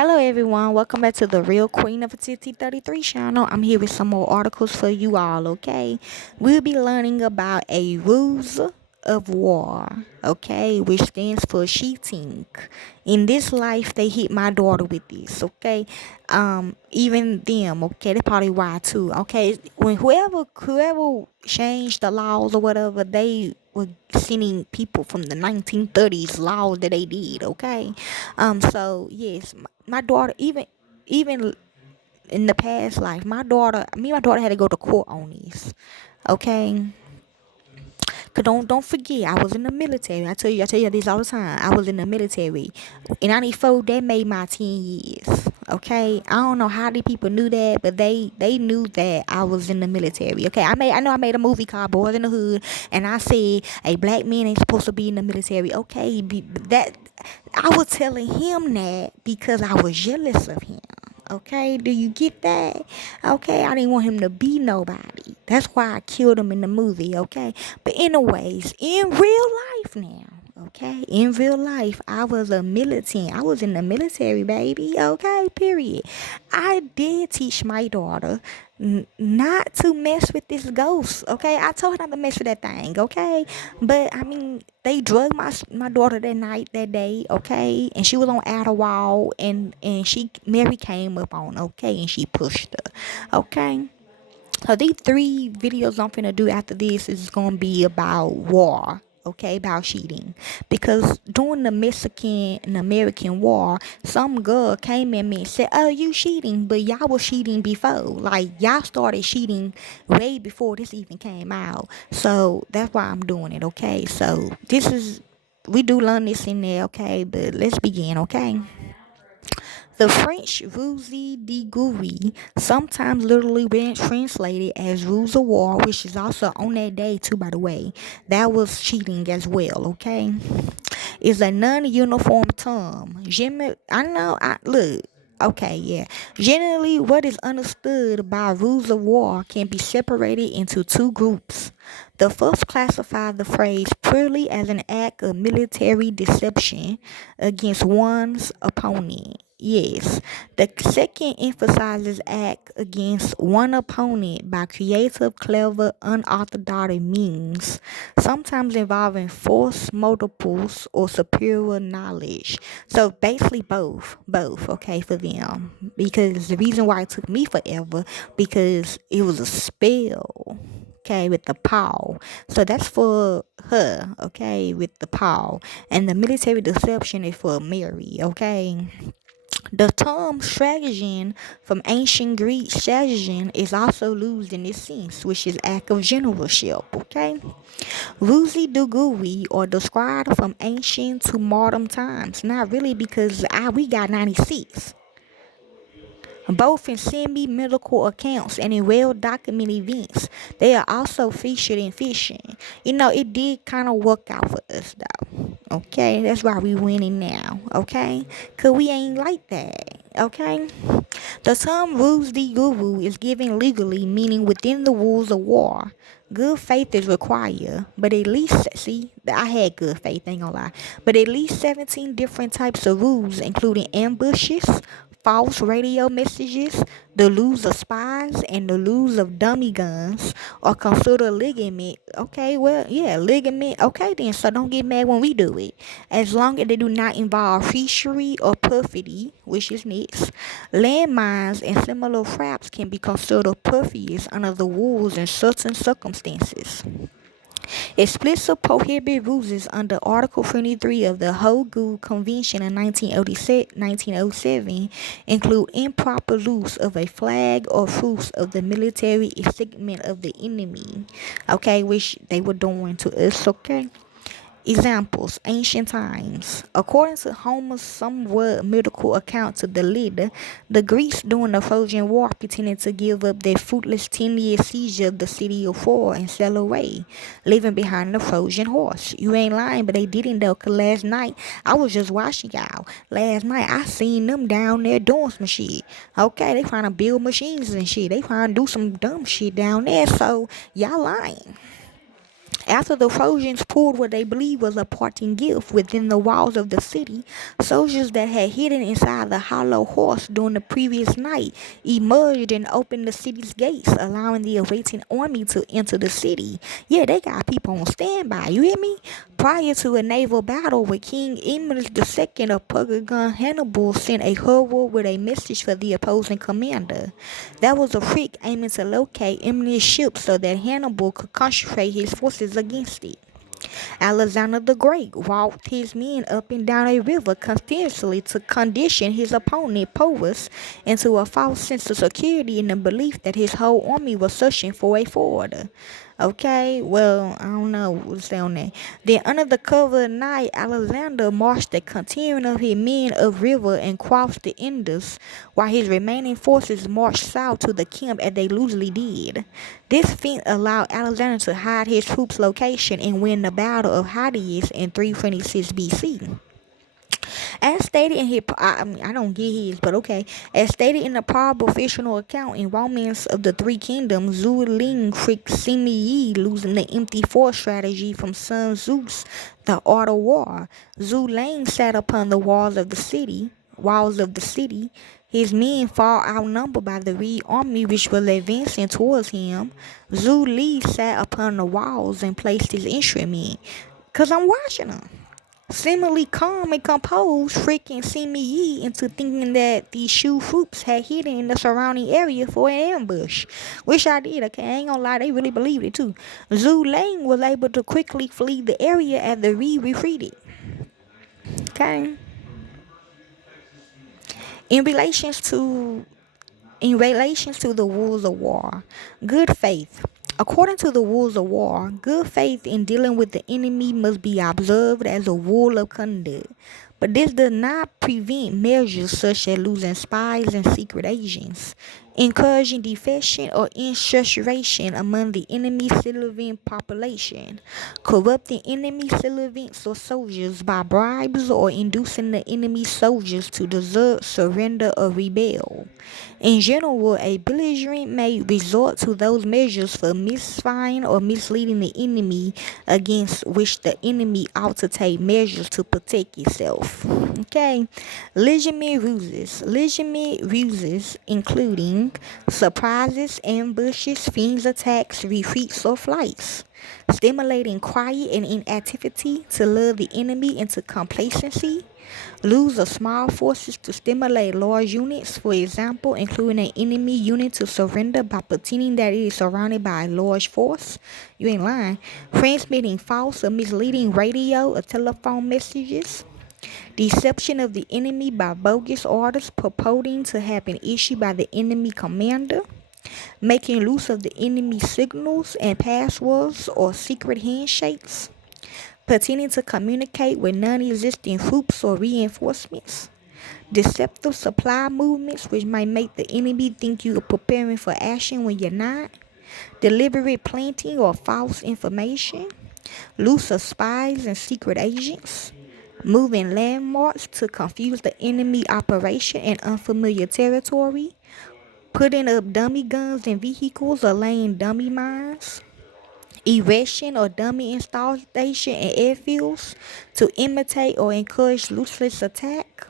Hello everyone, welcome back to the Real Queen of Titi 33 channel. I'm here with some more articles for you all, okay? We'll be learning about a ruse of war, okay, which stands for cheating. In this life, they hit my daughter with this, okay? Even them, okay, they probably why too, okay? When whoever changed the laws or whatever, they were sending people from the 1930s laws that they did, okay? So yes, my daughter, even in the past life, my daughter had to go to court on this, okay? Cause don't forget, I was in the military. I tell you this all the time. I was in the military. In '94, that made my 10 years. Okay, I don't know how the people knew that, but they knew that I was in the military. Okay, I made a movie called Boys in the Hood, and I said a black man ain't supposed to be in the military. Okay, that I was telling him that because I was jealous of him. Okay, do you get that? Okay, I didn't want him to be nobody. That's why I killed him in the movie, okay? But anyways, in real life now, okay? In real life, I was a militant. I was in the military, baby, okay? Period. I did teach my daughter not to mess with this ghost, okay? I told her not to mess with that thing, okay? But I mean, they drugged my daughter that day, okay? And she was on Adderall, and Mary came up on, okay, and she pushed her, okay? So these three videos I'm finna do after this is gonna be about war, okay, about cheating. Because during the Mexican and American War, some girl came at me and said, "Oh, you cheating," but y'all was cheating before. Like y'all started cheating way before this even came out. So that's why I'm doing it, okay? So we do learn this in there, okay? But let's begin, okay? The French ruse de guerre, sometimes literally been translated as ruse of war, which is also on that day too, by the way. That was cheating as well, okay? Is a non-uniform term. I know, look, okay, yeah. Generally, what is understood by rules of war can be separated into two groups. The first classifies the phrase purely as an act of military deception against one's opponent. Yes. The second emphasizes act against one opponent by creative, clever, unorthodox means, sometimes involving force multiples or superior knowledge. So basically both, okay, for them. Because the reason why it took me forever, because it was a spell, okay, with the paw. So that's for her, okay, with the paw. And the military deception is for Mary, okay? The term stratagem from ancient Greek stratagem is also used in this sense, which is act of generalship, okay? Ruse de guerre or described from ancient to modern times. Not really, because we got 96. Both in semi-medical accounts and in well-documented events. They are also featured in fiction. You know, it did kind of work out for us, though. Okay? That's why we winning now. Okay? Because we ain't like that. Okay? The term ruse de guerre is given legally, meaning within the rules of war. Good faith is required, but at least, see, I had good faith, ain't gonna lie. But at least 17 different types of rules, including ambushes, false radio messages, the use of spies, and the use of dummy guns are considered ligament. Okay, well, yeah, ligament. Okay, then, so don't get mad when we do it. As long as they do not involve treachery or perfidy, which is next, landmines and similar traps can be considered perfidious under the rules in certain circumstances. Explicit prohibit ruses under Article 23 of the Hague Convention of 1907 include improper use of a flag or fruits of the military insignia of the enemy, okay, which they were doing to us, okay? Examples, ancient times. According to Homer's somewhat mythical account of the Iliad, the Greeks during the Trojan War pretended to give up their fruitless 10-year siege of the city of Troy and sail away, leaving behind the Trojan horse. You ain't lying, but they didn't though, cause last night, I was just watching y'all. Last night, I seen them down there doing some shit. Okay, they trying to build machines and shit. They trying to do some dumb shit down there, so y'all lying. After the Trojans pulled what they believed was a parting gift within the walls of the city, soldiers that had hidden inside the hollow horse during the previous night emerged and opened the city's gates, allowing the awaiting army to enter the city. Yeah, they got people on standby, you hear me? Prior to a naval battle with King Emilus II of Pergamon, Hannibal sent a herald with a message for the opposing commander. That was a trick aiming to locate Emilus' ship so that Hannibal could concentrate his forces against it. Alexander the Great walked his men up and down a river continuously to condition his opponent Povus into a false sense of security in the belief that his whole army was searching for a ford. Okay, well, I don't know what's down there. Then, under the cover of night, Alexander marched a contingent of his men upriver and crossed the Indus, while his remaining forces marched south to the camp as they usually did. This feat allowed Alexander to hide his troops' location and win the Battle of Hydaspes in 326 BC. As stated in his, I don't get his, but okay. As stated in the probable fictional account in Romance of the Three Kingdoms, Zhu Ling tricked Sima Yi, losing the empty force strategy from Sun Tzu's The Art of War. Zhu Ling sat upon the walls of the city. His men far outnumbered by the Reed army which was advancing towards him. Zhu Li sat upon the walls and placed his instrument. Cause I'm watching him. Seemingly calm and composed, freaking Sima Yi into thinking that the Shu troops had hidden in the surrounding area for an ambush. Which I did, okay? I ain't gonna lie, they really believed it too. Zhu Ling was able to quickly flee the area as the Reed retreated. Okay? In relations to the rules of war, good faith. According to the rules of war, good faith in dealing with the enemy must be observed as a rule of conduct. But this does not prevent measures such as losing spies and secret agents, encouraging defection or insurrection among the enemy civilian population, corrupting enemy civilians or soldiers by bribes or inducing the enemy soldiers to desert, surrender, or rebel. In general, a belligerent may resort to those measures for misfying or misleading the enemy against which the enemy ought to take measures to protect itself. Okay, legitimate ruses including surprises, ambushes, fiends attacks, retreats, or flights. Stimulating quiet and inactivity to lure the enemy into complacency. Use of small forces to stimulate large units, for example, including an enemy unit to surrender by pretending that it is surrounded by a large force. You ain't lying. Transmitting false or misleading radio or telephone messages. Deception of the enemy by bogus orders purporting to have been issued by the enemy commander. Making use of the enemy signals and passwords or secret handshakes. Pretending to communicate with non-existent troops or reinforcements. Deceptive supply movements which might make the enemy think you are preparing for action when you're not. Deliberate planting or false information. Use of spies and secret agents. Moving landmarks to confuse the enemy operation in unfamiliar territory. Putting up dummy guns in vehicles or laying dummy mines. Erection or dummy installation in airfields to imitate or encourage ruthless attack.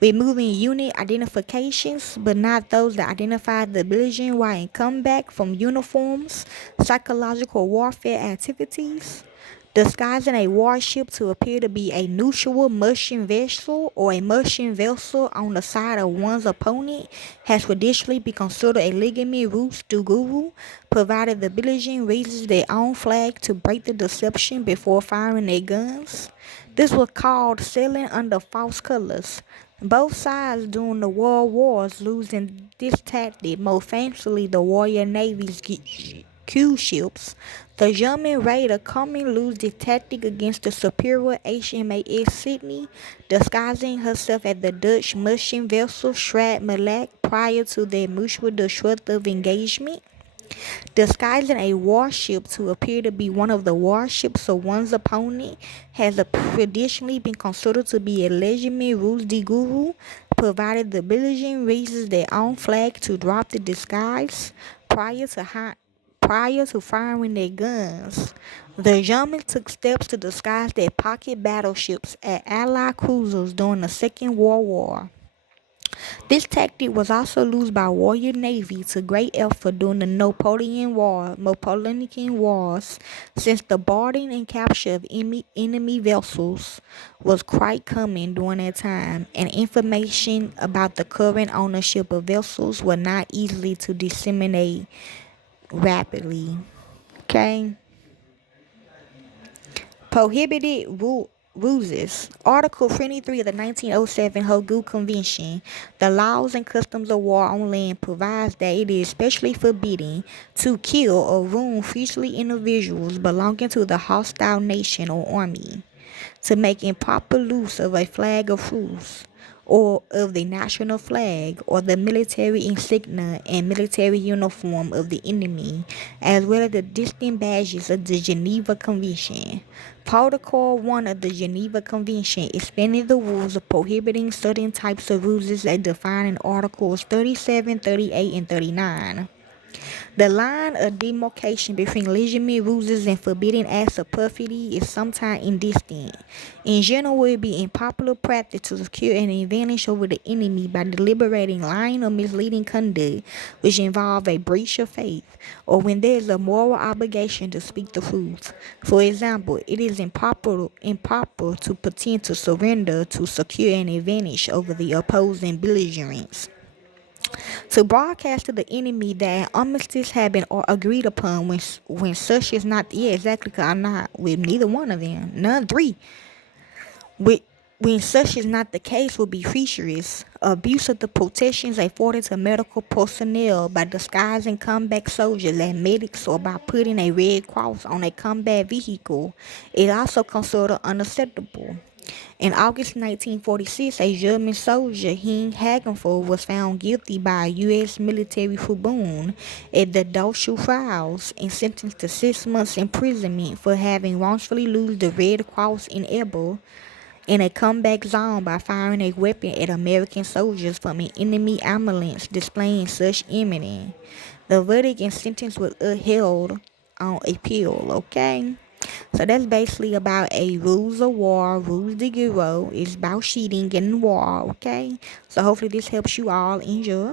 Removing unit identifications, but not those that identify the belligerent while in combat from uniforms, psychological warfare activities. Disguising a warship to appear to be a neutral Merchant vessel or a Merchant vessel on the side of one's opponent has traditionally been considered a legitimate ruse du guru, provided the belligerent raises their own flag to break the deception before firing their guns. This was called sailing under false colors. Both sides during the World Wars losing this tactic, most famously the Royal Navy's Q ships. The German raider commonly used this tactic against the superior HMAS Sydney, disguising herself as the Dutch Merchant vessel Strat Malak prior to their mutual destructive engagement. Disguising a warship to appear to be one of the warships of one's opponent has traditionally been considered to be a legitimate ruse de guru, provided the belligerent raises their own flag to drop the disguise prior to prior to firing their guns, the Germans took steps to disguise their pocket battleships as Allied cruisers during the Second World War. This tactic was also used by Royal Navy to great effect during the Napoleonic Wars, since the boarding and capture of enemy vessels was quite common during that time, and information about the current ownership of vessels was not easily to disseminate rapidly. Okay. Prohibited ruses. Article 23 of the 1907 Hague Convention, the laws and customs of war on land, provides that it is especially forbidden to kill or wound fugitive individuals belonging to the hostile nation or army, to make improper use of a flag of truce, or of the national flag, or the military insignia and military uniform of the enemy, as well as the distinct badges of the Geneva Convention. Protocol 1 of the Geneva Convention expanded the rules of prohibiting certain types of ruses as defined in Articles 37, 38, and 39. The line of demarcation between legitimate ruses and forbidden acts of perfidy is sometimes indistinct. In general, it be in popular practice to secure an advantage over the enemy by deliberating lying or misleading conduct which involve a breach of faith, or when there is a moral obligation to speak the truth. For example, it is improper to pretend to surrender to secure an advantage over the opposing belligerents. To broadcast to the enemy that armistice had been agreed upon when such is not, yeah, exactly, because I'm not with neither one of them, none three. When such is not the case, will be treacherous. Abuse of the protections afforded to medical personnel by disguising combat soldiers as medics, or by putting a red cross on a combat vehicle is also considered unacceptable. In August 1946, a German soldier, Hagenfeld, was found guilty by a U.S. military tribunal at the Dachau trials and sentenced to 6 months imprisonment for having wrongfully used the Red Cross in Elba in a combat zone by firing a weapon at American soldiers from an enemy ambulance displaying such imminent. The verdict and sentence was upheld on appeal, okay? So that's basically about a rules of war, rules de guerre. It's about cheating in war, okay? So hopefully this helps you all. Enjoy.